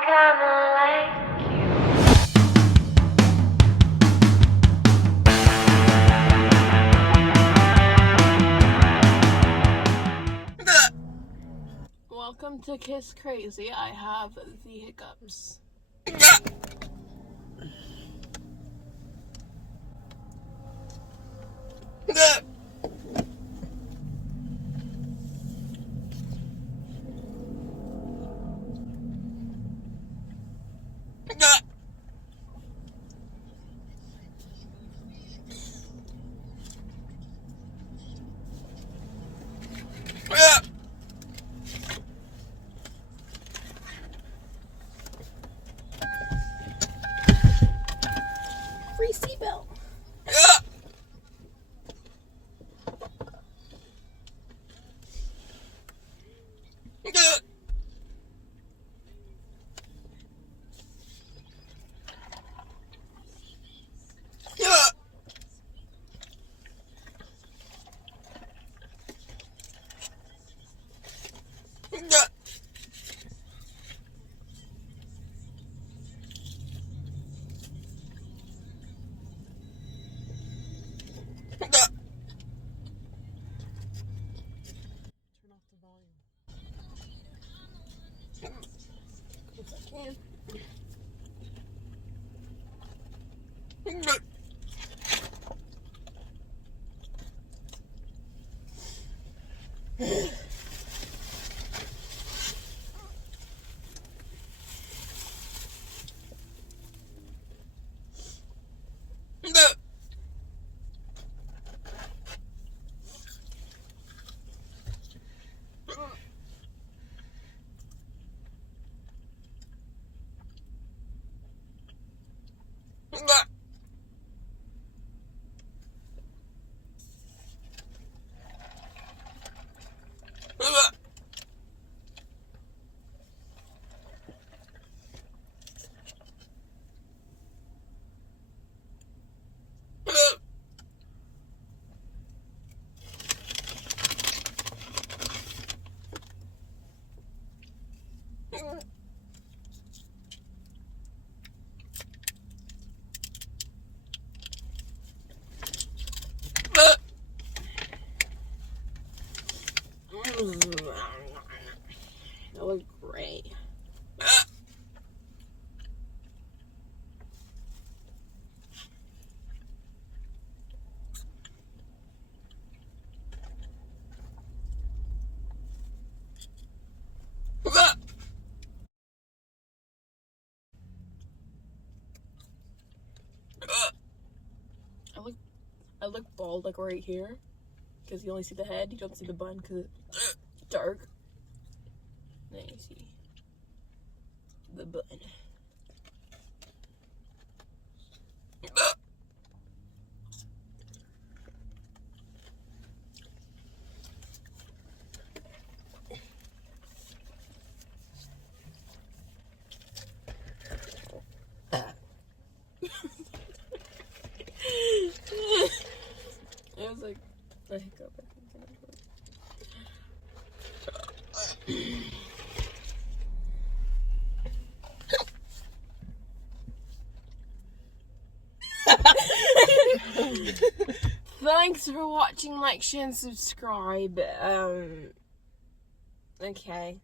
kinda like you. Welcome to Kiss Crazy. I have the hiccups. Free seatbelt. Turn off the volume. If I can. That was great. I look bald like right here because you only see the head, you don't see the bun because it's dark. Then you see the bun. It was like a hiccup. Thanks for watching, like, share, and subscribe. Okay.